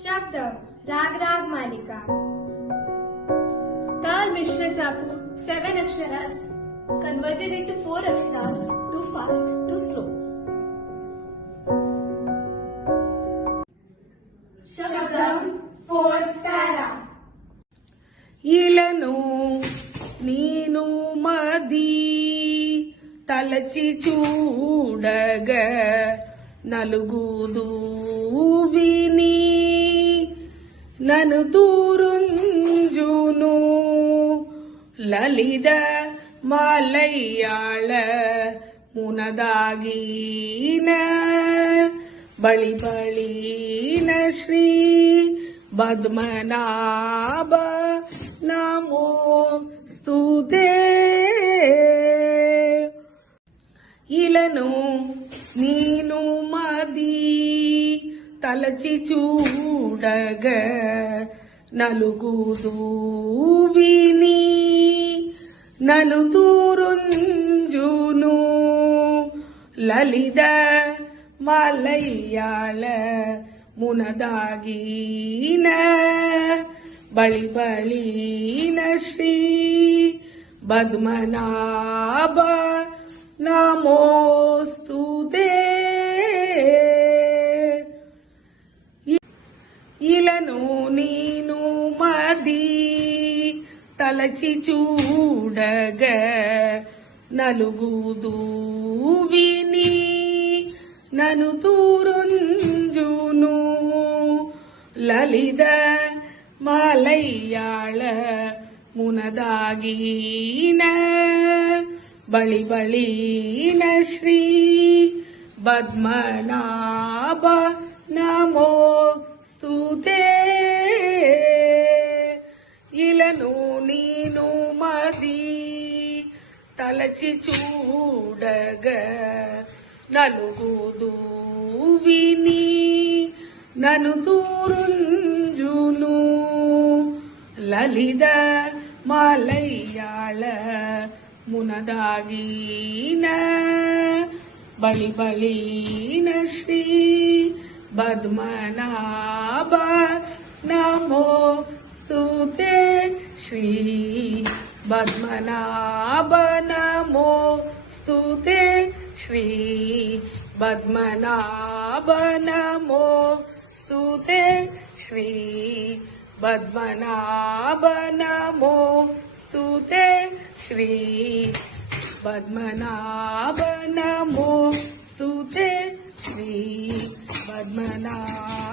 Shabdam, Rag Rag Malika. Tal Mishra Chapu, 7 aksharas, converted into 4 aksharas, too fast, too slow. Shabdam, 4th para. ఇలను నేను మది తలచి చూడగ నలుగుదు విని నను దూరుంజును లలిత మలయాళ మునదాగిన బళి బళిన శ్రీ పద్మనాభ నమో స్తుతే ఇలను నేను మది తలచి చూడగ నలుగుదు విని నను దూరుంజును లలిత మలయాళ మునదాగిన బళి బళిన శ్రీ పద్మనాభ నమోస్తుతే ఇలను నేను మది తలచి చూడగ నలుగుదు విని నను దూరుంజును లలిత మలయాళ మునదాగిన బళి బళిన శ్రీ పద్మనాభ నమో స్తుతే ఇలను నేను మది తలచి చూడగ నలుగుదు విని నను దూరుంజును లలిత మలయాళ మునదాగిన బళి బళిన శ్రీ పద్మనాభ నమో స్తుతే శ్రీ పద్మనాభ నమో స్తుతే శ్రీ పద్మనాభ నమో స్తుతే శ్రీ పద్మనాభ నమో స్తుతే శ్రీ పద్మనాభ నమో స్తుతే శ్రీ పద్మనాభ